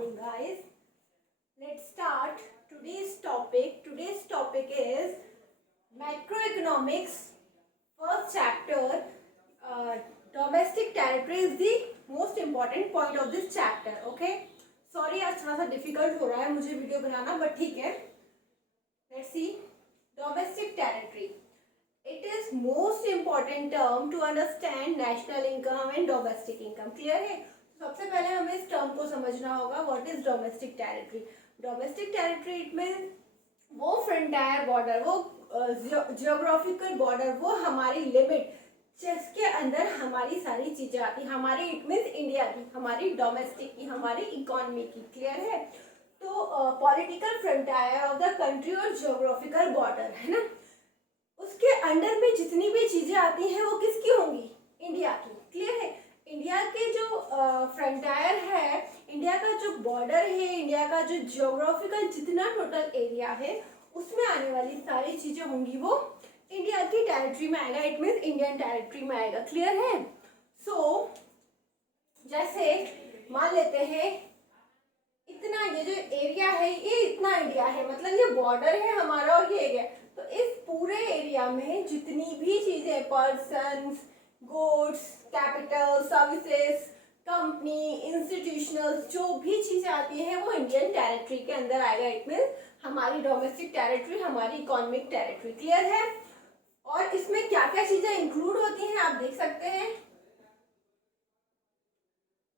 morning, guys. Let's start today's topic. Today's topic is macroeconomics. First chapter, domestic territory is the most important point of this chapter. Okay. Sorry, आज थोड़ा सा difficult हो रहा है मुझे video banana, but ठीक है. Let's see. Domestic territory. It is most important term to understand national income and domestic income. Clear है? सबसे पहले हमें इस टर्म को समझना होगा. What is domestic territory? Domestic territory it mean वो फ्रंटायर बॉर्डर, वो जियोग्राफिकल बॉर्डर, वो हमारी लिमिट जिसके अंदर हमारी सारी चीजें आती. हमारी इट मीन्स इंडिया की, हमारी डोमेस्टिक की, हमारी इकोनॉमी की. क्लियर है? तो political frontier of the country और जियोग्राफिकल बॉर्डर है ना, उसके अंडर में जितनी भी चीजें आती हैं वो किसकी होंगी? इंडिया की. क्लियर है? इंडिया के जो फ्रंटायर है, इंडिया का जो बॉर्डर है, इंडिया का जो जियोग्राफिकल जितना टोटल एरिया है, उसमें आने वाली सारी चीजें होंगी वो इंडिया की टेरिटरी में आएगा. इट मीन्स इंडियन टेरिटरी में आएगा. क्लियर है? सो जैसे मान लेते हैं इतना ये जो एरिया है ये इतना इंडिया है, मतलब ये बॉर्डर है हमारा और ये एरिया. तो इस पूरे एरिया में जितनी भी चीजें, persons, goods, capital, services, company, institutional, जो भी चीजें आती हैं वो इंडियन टेरिटरी के अंदर आएगा. इट मीन्स हमारी डोमेस्टिक टेरिटरी, हमारी इकोनॉमिक टेरिटरी. क्लियर है? और इसमें क्या क्या चीजें इंक्लूड होती हैं आप देख सकते हैं.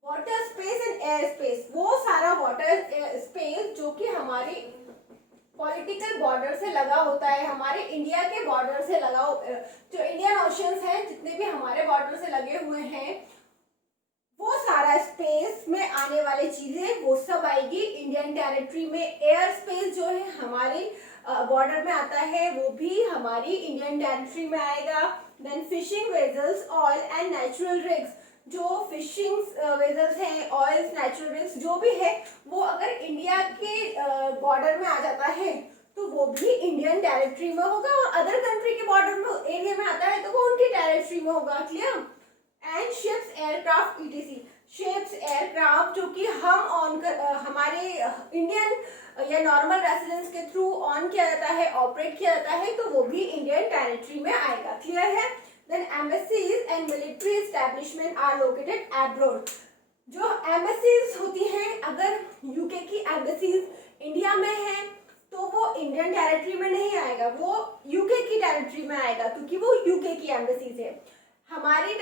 Water space and air space, वो सारा वाटर स्पेस जो कि हमारी पॉलिटिकल बॉर्डर से लगा होता है, हमारे इंडिया के बॉर्डर से लगा, जो इंडियन ओशियंस हैं जितने भी हमारे बॉर्डर से लगे हुए हैं, वो सारा स्पेस में आने वाली चीजें वो सब आएगी इंडियन टेरिटरी में. एयर स्पेस जो है हमारे बॉर्डर में आता है वो भी हमारी इंडियन टेरिटरी में आएगा. Then fishing vessels, oil and natural rigs, जो फिशिंग वेजल्स हैं, ऑयल्स, नेचुरल रिग्स जो भी है, वो अगर इंडिया के बॉर्डर में आ जाता है तो वो भी इंडियन टेरिटरी में होगा, और अदर कंट्री के बॉर्डर में एरिया में आता है तो वो उनकी टेरिटरी में होगा. Clear? And ships, aircraft, etc. Ships, aircraft जो कि हम ऑन कर हमारे इंडियन या नॉर्मल रेसिडेंस के थ्रू ऑन किया जाता है, ऑपरेट किया जाता है, तो वो भी इंडियन टेरिटरी में आएगा. क्लियर है? Then embassies and military establishment are located abroad. जो embassies होती हैं, अगर यूके की embassies इंडिया में है तो वो इंडियन टेरिटरी में नहीं आएगा, वो यूके की टेरिटरी में आएगा, क्योंकि वो यूके की embassies है. हमारी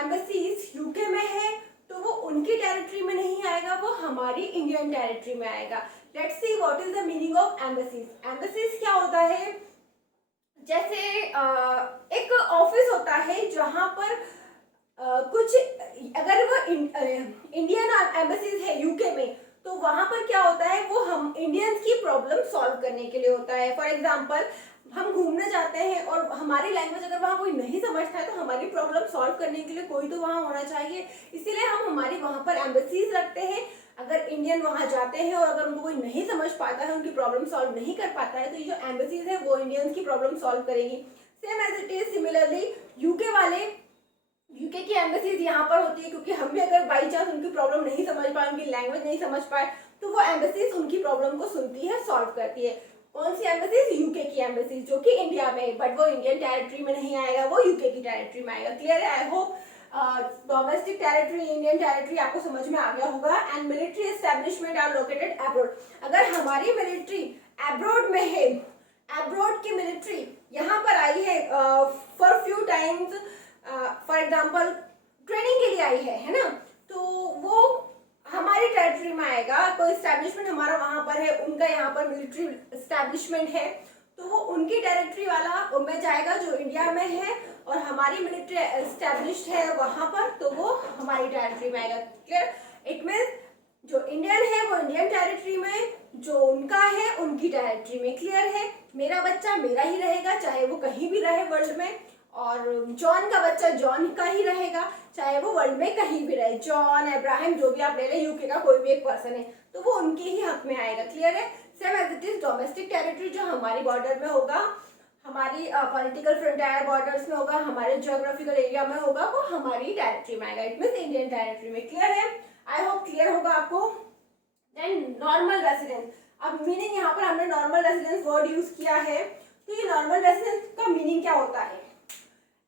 embassies यूके में है तो वो उनकी टेरिटरी में नहीं आएगा, वो हमारी इंडियन टेरिटरी में आएगा. Let's see what is the meaning of embassies. Embassies क्या होता है? जैसे एक ऑफिस होता है जहाँ पर कुछ, अगर वो इंडियन एम्बेसीज है यूके में, तो वहाँ पर क्या होता है, वो हम इंडियंस की प्रॉब्लम सॉल्व करने के लिए होता है. फॉर एग्जांपल हम घूमने जाते हैं और हमारी लैंग्वेज अगर वहाँ कोई नहीं समझता है तो हमारी प्रॉब्लम सॉल्व करने के लिए कोई तो वहाँ होना चाहिए, इसीलिए हम हमारी वहाँ पर एम्बेसीज रखते हैं. अगर इंडियन वहाँ जाते हैं और अगर उनको कोई नहीं समझ पाता है, उनकी प्रॉब्लम सॉल्व नहीं कर पाता है, तो ये जो एम्बेसीज है वो इंडियंस की प्रॉब्लम सॉल्व करेगी. Same as it is similarly UK वाले, यूके की एम्बेसीज यहाँ पर होती है, क्योंकि हम भी अगर बाई चांस उनकी प्रॉब्लम नहीं समझ पाए, उनकी लैंग्वेज नहीं समझ पाए, तो वो एम्बेसीज उनकी प्रॉब्लम को सुनती है, सॉल्व करती है. कौन सी एम्बेसीज? यूके की एम्बेसीज, जो कि इंडिया में, बट वो इंडियन टेरिटरी में नहीं आएगा, वो यूके की टेरिटरी में आएगा. क्लियर है? I hope domestic territory, Indian territory आपको समझ में आ गया होगा. And military establishment are located abroad. अगर हमारी मिलिट्री अब्रॉड में है, अब्रॉड की मिलिट्री यहाँ पर आई है for few times, for example training के लिए आई है ना, तो वो हमारी टेरिटरी में आएगा. कोई एस्टेब्लिशमेंट हमारा वहाँ पर है, उनका यहाँ पर मिलिट्री एस्टेब्लिशमेंट है, तो वो उनकी टेरिटरी वाला में जाएगा जो इंडिया में है, और हमारी मिलिट्री एस्टेब्लिश्ड है वहाँ पर, तो वो हमारी टेरिटरी में आएगा. क्लियर? इट मीन्स जो इंडियन है वो इंडियन टेरिटरी में, जो उनका है उनकी टेरिटरी में. क्लियर है? मेरा बच्चा मेरा ही रहेगा चाहे वो कहीं भी रहे वर्ल्ड में, और जॉन का बच्चा जॉन का ही रहेगा चाहे वो वर्ल्ड में कहीं भी रहे. जॉन, अब्राहम, जो भी आप ले लें, यूके का कोई भी एक पर्सन है तो वो उनके ही हक में आएगा. क्लियर है? Same as it is domestic territory जो हमारी बॉर्डर में होगा, हमारी पॉलिटिकल फ्रंटियर बॉर्डर्स में होगा, हमारे जियोग्राफिकल एरिया में होगा, वो हमारी टेरिटरी में आएगा. इट मीन्स इंडियन टेरिटरी में. क्लियर है? आई होप क्लियर होगा आपको. Then normal residence. अब मीनिंग यहाँ पर हमने नॉर्मल रेसिडेंस वर्ड यूज किया है, तो ये नॉर्मल रेसिडेंस का मीनिंग क्या होता है?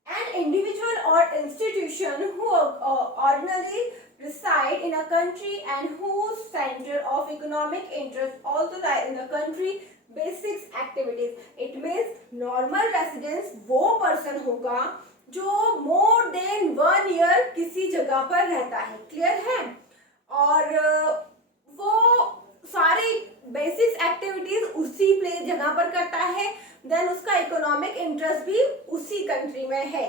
An individual or institution who ordinarily reside in a country and whose center of economic interest also lie in the country basic activities. It means normal residence वो person होगा जो more than 1 year किसी जगह पर रहता है, clear है, और वो सारी बेसिक एक्टिविटीज उसी प्लेस जगह पर करता है, देन उसका इकोनॉमिक इंटरेस्ट भी उसी कंट्री में है।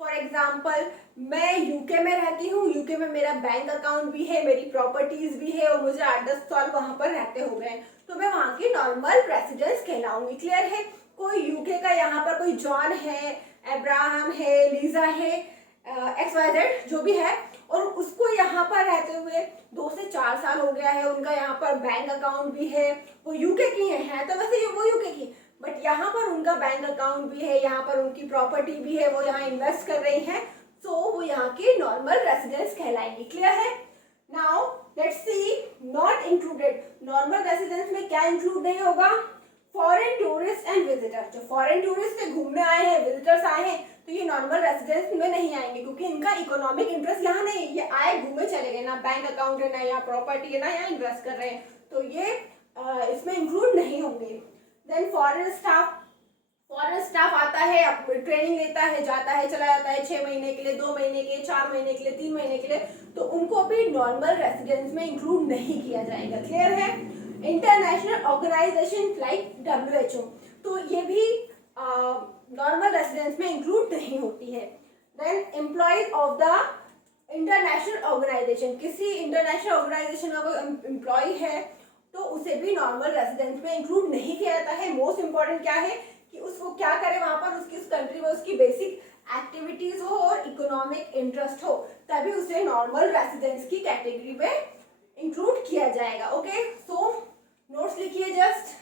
फॉर एग्जाम्पल मैं यूके में रहती हूँ, यूके में मेरा बैंक अकाउंट भी है, मेरी प्रॉपर्टीज भी है और मुझे 8-10 साल वहां पर रहते हो गए, तो मैं वहां की नॉर्मल रेसिडेंस कहलाऊंगी, क्लियर है। कोई यूके का यहाँ पर कोई जॉन है, अब्राहम है, लीजा है, XYZ जो भी है, और उसको यहाँ पर रहते हुए 2 से 4 साल हो गया है, उनका यहाँ पर बैंक अकाउंट भी है, वो यूके की है तो वैसे वो यूके की, बट यहाँ पर उनका बैंक अकाउंट भी है, यहाँ पर उनकी प्रॉपर्टी भी है, वो यहाँ इन्वेस्ट कर रही है, तो वो यहाँ की नॉर्मल रेसिडेंस कहलाएंगी, क्लियर है। Now let's see not included. Normal residence में क्या इंक्लूड नहीं होगा? Foreign tourist and visitor. जो फॉरेन टूरिस्ट से घूमने आए हैं, विजिटर्स आए हैं, तो ये नॉर्मल रेसिडेंस में नहीं आएंगे, क्योंकि इनका इकोनॉमिक इंटरेस्ट यहाँ नहीं, ये आए घूमे चले गए, ना बैंक अकाउंट है, ना यहाँ प्रॉपर्टी है, ना यहाँ इन्वेस्ट कर रहे हैं, तो ये इसमें इंक्लूड नहीं होंगे। देन फॉरेन स्टाफ आता है, ट्रेनिंग लेता है, जाता है, चला जाता है 6 महीने के लिए, 2 महीने के लिए, 4 महीने के लिए, 3 महीने के लिए, तो उनको भी नॉर्मल रेसिडेंस में इंक्लूड नहीं किया जाएगा, क्लियर है। इंटरनेशनल ऑर्गेनाइजेशन लाइक WHO, तो ये भी नॉर्मल रेसिडेंस में इंक्लूड नहीं होती है। Then employees of the international organization, किसी इंटरनेशनल ऑर्गेनाइजेशन का कोई एम्प्लॉय है तो उसे भी नॉर्मल रेसिडेंस में इंक्लूड नहीं किया जाता है। मोस्ट इंपॉर्टेंट क्या है कि उसको क्या करे वहां पर, उसकी उस कंट्री में उसकी बेसिक एक्टिविटीज हो और इकोनॉमिक इंटरेस्ट हो, तभी उसे नॉर्मल रेसिडेंस की कैटेगरी में इंक्लूड किया जाएगा। ओके, सो नोट्स लिखिए जस्ट।